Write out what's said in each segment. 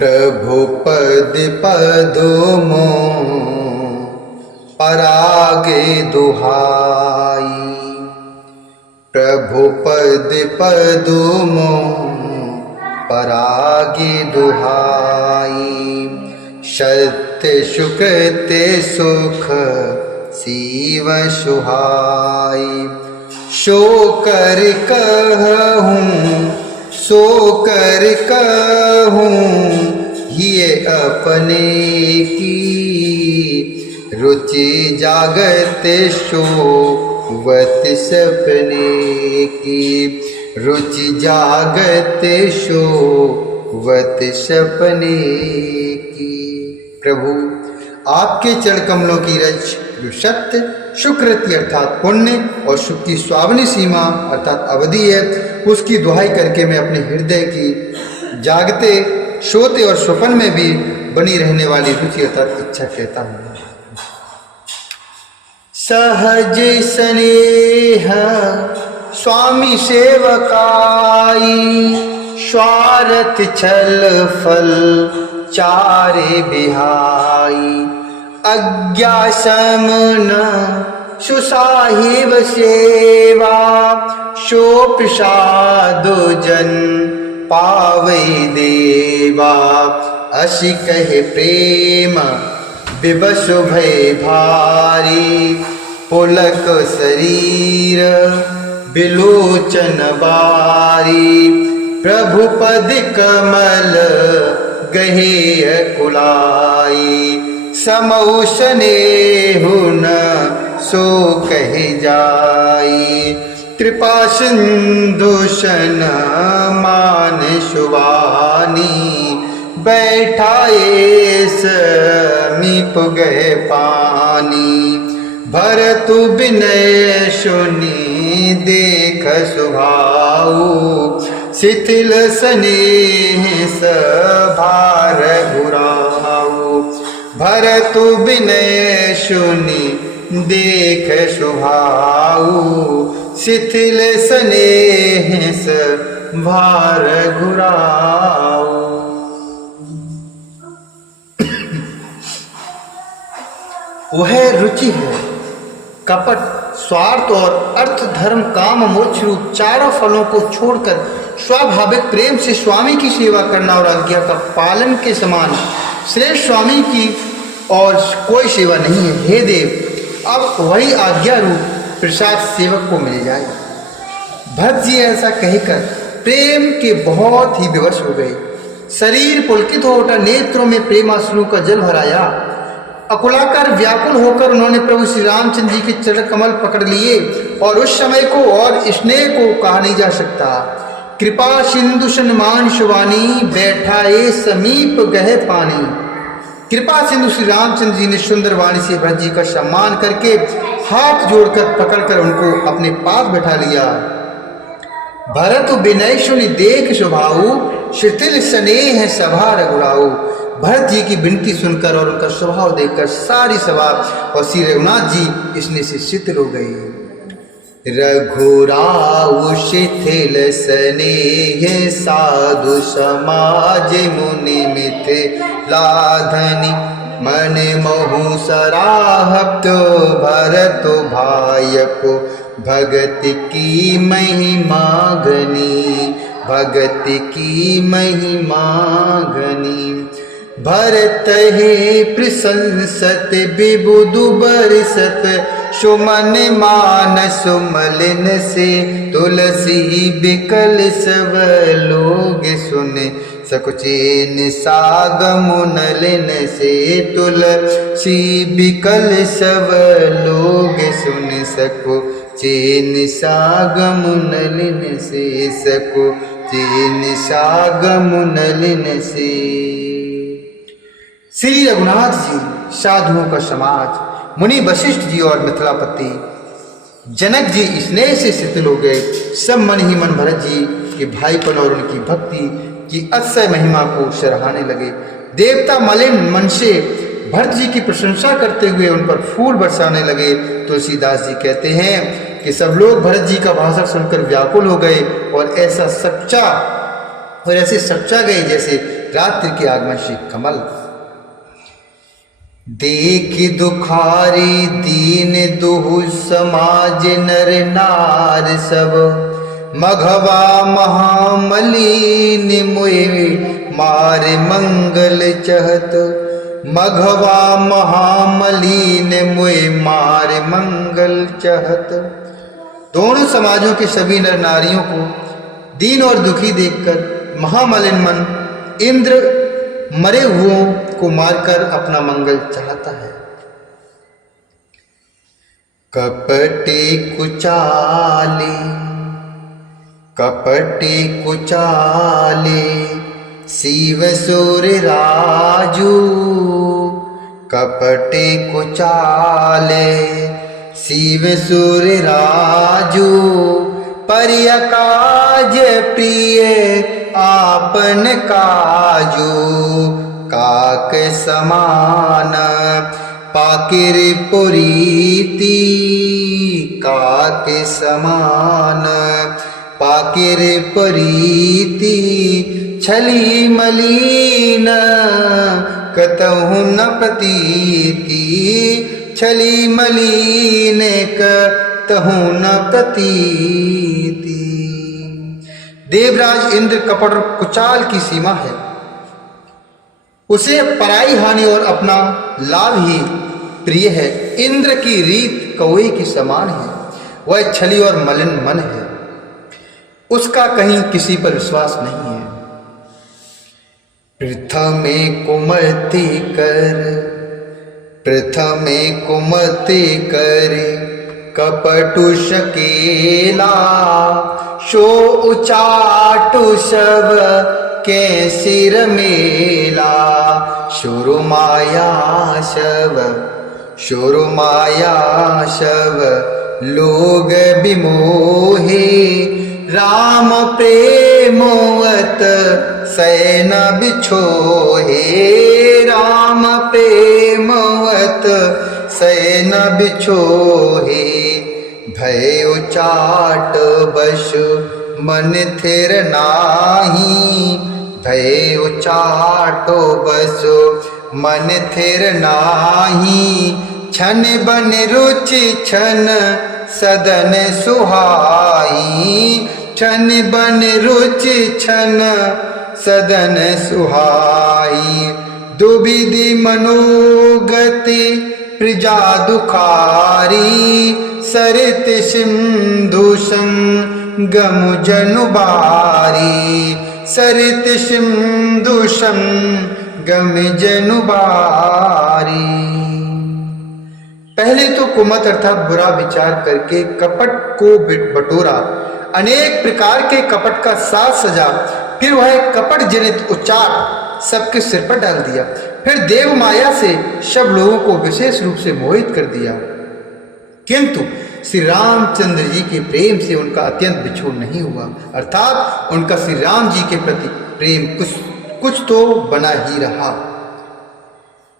प्रभु पद पदुमो परागे दुहाई। प्रभु पद पदुमो परागे दुहाई। सत्य सुकृत सुख सीव सुहाई। सो कर कहूँ ये अपने की। रुचि जागत शोवत सपने की। रुचि जागत शोवत सपने की। प्रभु आपके चरण कमलों की रज जो सत्य सुकृति अर्थात पुण्य और सुख की स्वावनी सीमा अर्थात अवधि है, उसकी दुहाई करके मैं अपने हृदय की जागते सोते और स्वप्न में भी बनी रहने वाली रुचि अर्थात इच्छा कहता हूँ। सहज स्नेह स्वामी सेवकाई। स्वार्थ छल फल चारे बिहाई। अज्ञा समन सुसाहिब सेवा। शो प्रसाद जन पावै देवा। असी कहे प्रेम विवश भय भारी। पुलक शरीर बिलोचन बारी। प्रभु पद कमल गहेय कुलाई। समौ स्नेहु न सो कहे जाई। कृपा सिंधु सन मान सुवानी। बैठाए समीप गए पानी। भरतु विनय सुनी देख सुभाऊ। शिथिल स्नेह सभार घुराऊ। भरतु विनय सुनी देख सुभाऊ। शिथिल स्नेह सभार घुराऊ। वह रुचि है कपट स्वार्थ और अर्थ धर्म काम मोक्ष रूप चारों फलों को छोड़कर स्वाभाविक प्रेम से स्वामी की सेवा करना और आज्ञा का पालन के समान श्रेष्ठ स्वामी की और कोई सेवा नहीं है। हे देव, अब वही आज्ञा रूप प्रसाद सेवक को मिल जाए। भरत जी ऐसा कहकर प्रेम के बहुत ही विवश हो गए। शरीर पुलकित हो उठा, नेत्रों में प्रेमाश्रु का जल भराया। अकुलाकर व्याकुल होकर उन्होंने प्रभु श्री रामचंद्र जी के चरण कमल पकड़ लिए और उस समय को और स्नेह को कहा नहीं जा सकता। कृपा सिंधु सन्मान शिवानी। बैठाए समीप गहे पानी। कृपा सिंधु श्री रामचंद्र जी ने सुंदर वाणी से भरत जी का सम्मान करके हाथ जोड़कर पकड़कर उनको अपने पास बैठा लिया। भरत विनय सुनि देख स्वभाऊ। शिथिल स्नेह सभा रघुराऊ। भरत जी की विनती सुनकर और उनका स्वभाव देखकर सारी सभा और श्री रघुनाथ जी इसने से शिथिल हो गई। रघुराऊ शिथिल स्नेह साधु समाज मुनि मिथिलाधनि। मन महु सराहत भरत भाय को। भगत की महिमा घनी। भगत की महिमा घनी। भरत हे प्रशंसत विबुधु बरसत। सुमन मान सुमलिन से तुलसी बिकल सब लोग सुने। सकुचेन सागम नलिन से तुलसी बिकल सब लोग सुन। सको चेन सागम नलिन से। सको चेन सागम नलिन से। श्री रघुनाथ जी, साधुओं का समाज, मुनि वशिष्ठ जी और मिथिलापति जनक जी स्नेह से शिथिल हो गए। सब मन ही मन भरत जी के भाईपन और उनकी भक्ति की अतिशय महिमा को सराहने लगे। देवता मलिन मन से भरत जी की प्रशंसा करते हुए उन पर फूल बरसाने लगे। तुलसीदास जी कहते हैं कि सब लोग भरत जी का भाषण सुनकर व्याकुल हो गए और ऐसे सच्चा गए जैसे रात्रि के आगमन श्री कमल। देख दुखारी दीन दुहु समाज नर नार सब, मघवा महामलिन मुए मार मंगल चहत। मघवा महामलिन मुए मार मंगल चहत। दोनों समाजों के सभी नर नारियों को दीन और दुखी देखकर महामलिन मन इंद्र मरे हुओं को मारकर अपना मंगल चाहता है। कपटे कुचाले कपटे कुचाले शिव सुर राजू। कपटे कुचाले शिव सुर राजू, परिय काज प्रिय आपन काजू। काक समान पाकिर पुरीति, काक समान पाकिर परीति। छली मलिन कतहु न प्रतीति, छली मलिन कतहु न प्रतीति। देवराज इंद्र कपट और कुचाल की सीमा है। उसे पराई हानि और अपना लाभ ही प्रिय है। इंद्र की रीत कौए की समान है। वह छली और मलिन मन है। उसका कहीं किसी पर विश्वास नहीं है। प्रथमे कुमति कर, प्रथमे कुमति कर कपटु शकेला। शो उचाटु सब के सिर मेला। शुरु माया शव, शुरु माया शव लोग विमोहे। राम प्रेमवत सैन बिछोहे, राम प्रेमवत सैन बिछोहे। भय उचाट बश मन थिर नाही, भय उचाटो बसो मन थिर नाही। छन बन रुचि छन सदन सुहाई, छन बन रुचि छन सदन सुहाई। दुविधि मनोगति प्रजा दुखारी। सरित सिंधु संगम जनु बारी, सरित सिंधु संगम जनु बारी। पहले तो कुमत अर्थात बुरा विचार करके कपट को बटोरा, अनेक प्रकार के कपट का साज सजा। फिर वह कपट जनित उच्चाट सबके सिर पर डाल दिया। फिर देव माया से सब लोगों को विशेष रूप से मोहित कर दिया। किंतु श्री रामचंद्र जी के प्रेम से उनका अत्यंत बिछोड़ नहीं हुआ, अर्थात उनका श्री राम जी के प्रति प्रेम कुछ तो बना ही रहा।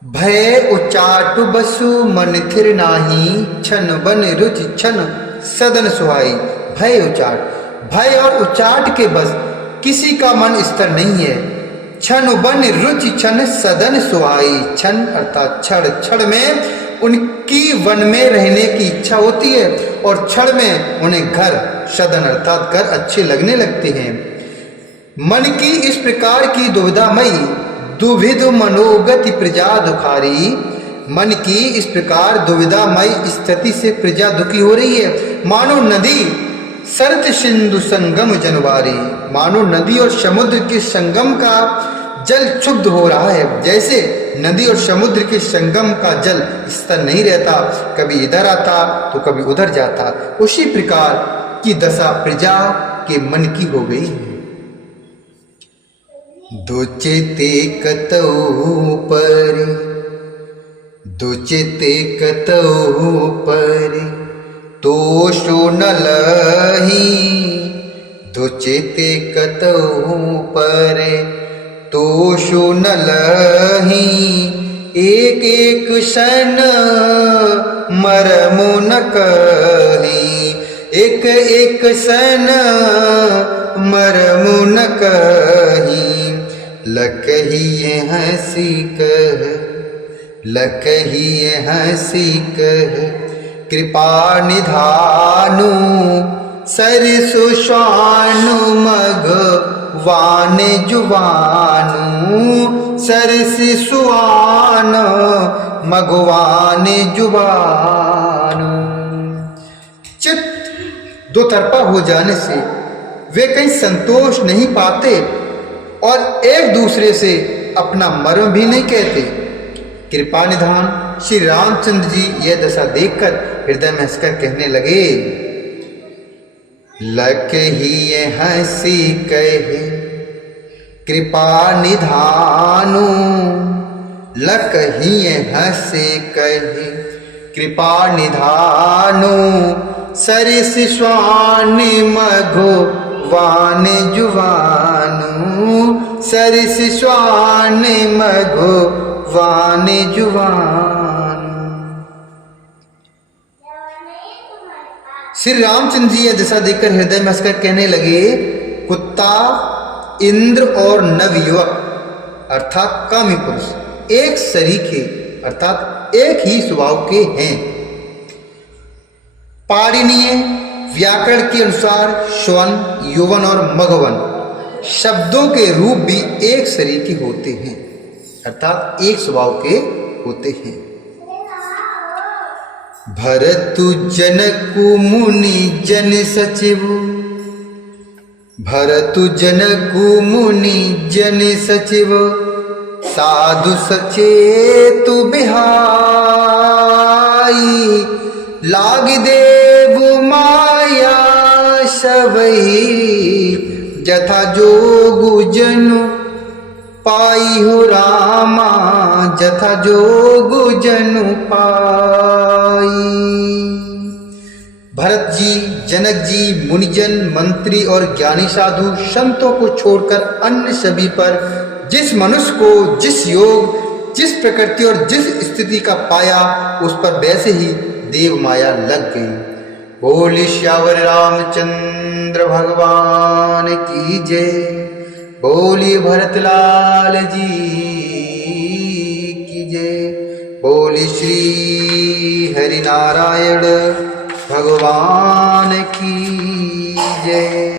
भय उचाटु बसु मन थिर नाही, छन बन रुचि छन सदन सुहाई। भय उचाट, भय और उचाट के बस किसी का मन स्थिर नहीं है। छन बन रुचि छन सदन सुहाई। छन अर्थात क्षण, क्षण में उनकी वन में रहने की इच्छा होती है और क्षण में उन्हें घर, सदन अर्थात घर अच्छे लगने लगते हैं। मन की इस प्रकार की दुविधामयी दुविध मनोगति प्रजा दुखारी। मन की इस प्रकार दुविधामय स्थिति से प्रजा दुखी हो रही है। मानो नदी सरत सिंधु संगम जनवारी, मानो नदी और समुद्र के संगम का जल क्षुब्ध हो रहा है। जैसे नदी और समुद्र के संगम का जल स्थिर नहीं रहता, कभी इधर आता तो कभी उधर जाता, उसी प्रकार की दशा प्रजा के मन की हो गई है। दुचिते कतौ पर, दुचिते कतौ पर तोषो न लही। दुचिते कतौ पर तोषो न लही। एक एक सन मरमो न कही, एक एक सन मरमो न कही। लकहिए हंसी कह, लकहिए हंसी कह, कृपा निधानु सरसु श्वानु मघवान जुबानु, सरसि सुआन मघवान जुबानु। चित्त दो तरफा हो जाने से वे कहीं संतोष नहीं पाते और एक दूसरे से अपना मर्म भी नहीं कहते। कृपा निधान श्री रामचंद्र जी यह दशा देखकर हृदय में हंसकर कहने लगे, लकहिए हंसी कहे, कृपा निधानु, लकहिए हंसी कहे, कृपा निधानु, सरसि श्वान मघवान जुबानु, सरसि श्वान मघवान जुबानु। श्री रामचंद्र जी यह दशा देखकर हृदय में हंसकर कहने लगे, कुत्ता, इंद्र और नवयुवक अर्थात कामी पुरुष एक सरीखे अर्थात एक ही स्वभाव के हैं। पाणिनीय व्याकरण के अनुसार श्वन, यौवन और मघवन शब्दों के रूप भी एक सरीखे होते हैं अर्थात एक स्वभाव के होते हैं। भरतु जनकु मुनि जन सचिव, भरतु जनकु मुनि जन सचिव, साधु सचेतु बिहाई, लाग देव माया सबई, जथा जोगु जनु पाई हो रामा, जथा जोगु जनु पाई। भरत जी, जनक जी, मुनिजन, मंत्री और ज्ञानी साधु संतों को छोड़कर अन्य सभी पर जिस मनुष्य को जिस योग, जिस प्रकृति और जिस स्थिति का पाया उस पर वैसे ही देव माया लग गई। बोली श्यावर रामचंद्र भगवान की जय, बोली भरतलाल जी की जय, बोली श्री हरि नारायण भगवान